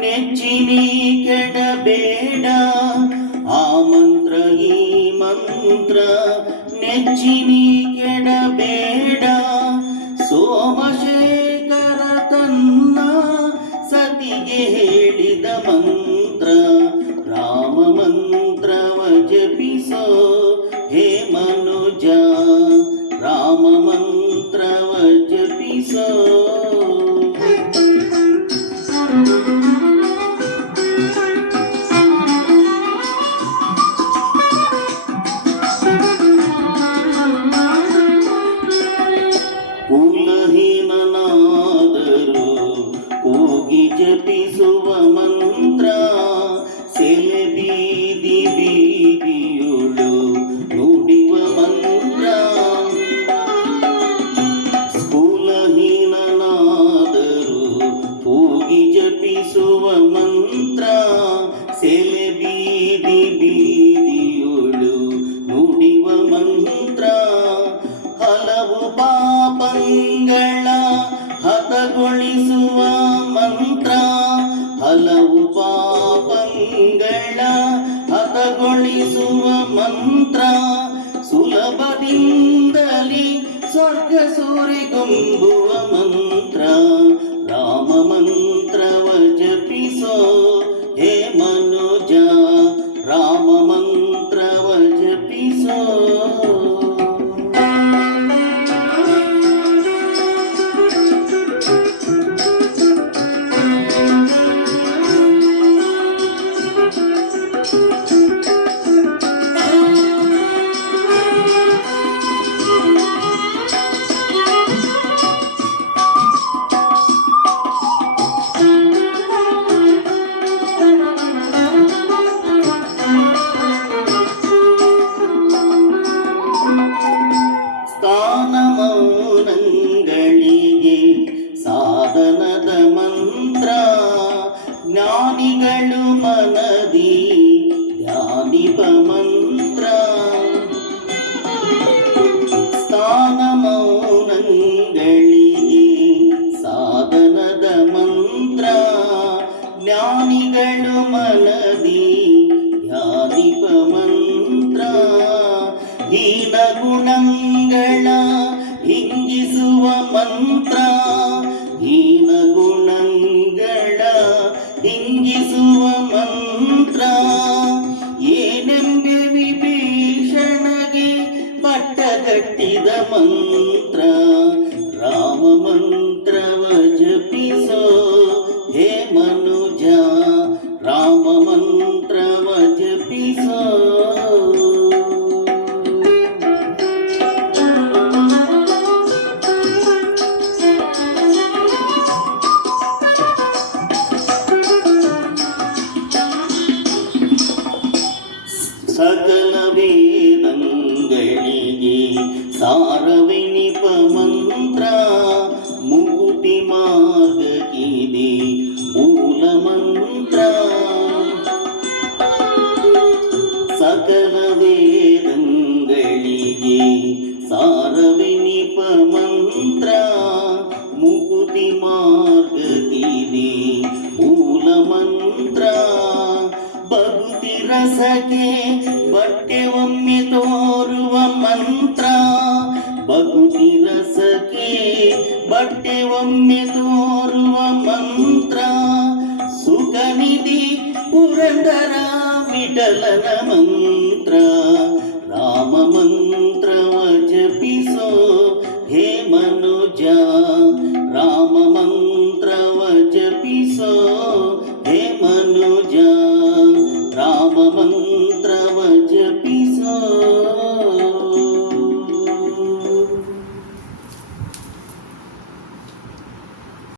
ನೆಚ್ಚಿನಿ ಕೆಡಬೇಡ ಆ ಮಂತ್ರ ಈ ಮಂತ್ರ ನೆಚ್ಚಿನಿ ಕೆಡಬೇಡ ಸೋಮಶೇಖರ ತನ್ನ ಸತಿಗೆ ಹೇಳಿದ ಮಂತ್ರ ರಾಮ ಮಂತ್ರವ ಜಪಿಸೋ ಹೇ ಮನುಜ ರಾಮ ಮಂತ್ರವ ಜಪಿಸೋ ಜಪಿಸುವ ಮಂತ್ರ ಸೆಲೆ ಬೀದಿ ಬೀದಿಯುಳು ನುಡಿವ ಮಂತ್ರ ಸ್ಥೂಲಹೀನನಾದರೂ ಹೋಗಿ ಜಪಿಸುವ ಮಂತ್ರ ಸೆಲೆ ಬೀದಿ ಬೀದಿಯುಳು ನುಡಿವ ಮಂತ್ರ ಹಲವು ಪಾಪಂಗಳ ಹತಗೊಳಿಸುವ ಮಂತ್ರ ಹಲವು ಪಾಪಂಗಳ ಹತಗೊಳಿಸುವ ಮಂತ್ರ ಸುಲಭದಿಂದಲೇ ಸ್ವರ್ಗ ಸೂರೆಗೊಂಬುವ ಮಂತ್ರ ರಾಮ ಮಂತ್ರವ ಜಪಿಸೋ ಹೇ ಮನುಜ ರಾಮ ಮಂತ್ರವ ಜಪಿಸೋ ಮೌನಗಳಿಗೆ ಸಾಧನದ ಮಂತ್ರ ಜ್ಞಾನಿಗಳು ಮನದಿ ಧ್ಯಾನಿಪ ಮಂತ್ರ ಸ್ಥಾನ ಮೌನಗಳಿಗೆ ಸಾಧನದ ಮಂತ್ರ ಜ್ಞಾನಿಗಳು ಮನದಿ ಧ್ಯಾನಿಪ ಮಂತ್ರ ಹೀನ ಗುಣಗಳ ಹಿಂಗಿಸುವ ಮಂತ್ರ ಹೀನ ಗುಣಗಳ ಹಿಂಗಿಸುವ ಮಂತ್ರ ಏನೆಂಬೆ ವಿಭೀಷಣಗೆ ಪಟ್ಟಗಟ್ಟಿದ ಮಂತ್ರ ರಾಮ ಮಂತ್ರವ ಜಪಿಸೋ ಹೇ ಮನುಜ ರಾಮ ಮಂತ್ರವ ಜಪಿಸೋ ಸಕಲ ವೇದಂಗಳಿಗೆ ಸಾರವೆನಿಪ ಮಂತ್ರ ಮುಕುತಿ ಮಾರ್ಗಕ್ಕಿದೆ ಮೂಲ ಮಂತ್ರ ಸಕಲ ವೇದಂಗಳಿಗೆ ಸಾರವೆನಿಪ ಮಂತ್ರ ಮುಕುತಿ ಮಾರ್ಗಕ್ಕಿದೆ ಮೂಲ ಮಂತ್ರ ಭಕ್ತಿ ರಸಕ್ಕೆ ಬಟ್ಟೆ ಒಮ್ಮೆ ತೋರುವ ಮಂತ್ರ ಭಕ್ತಿ ರಸಕ್ಕೆ ಬಟ್ಟೆ ಒಮ್ಮೆ ತೋರುವ ಮಂತ್ರ ಸುಖನಿಧಿ ಪುರಂದರ ವಿಠಲನ ಮಂತ್ರ ರಾಮ ಮಂತ್ರವ ಜಪಿಸೋ ಹೇ ಮನುಜ ರಾಮ ಮಂತ್ರವ ಜಪಿಸೋ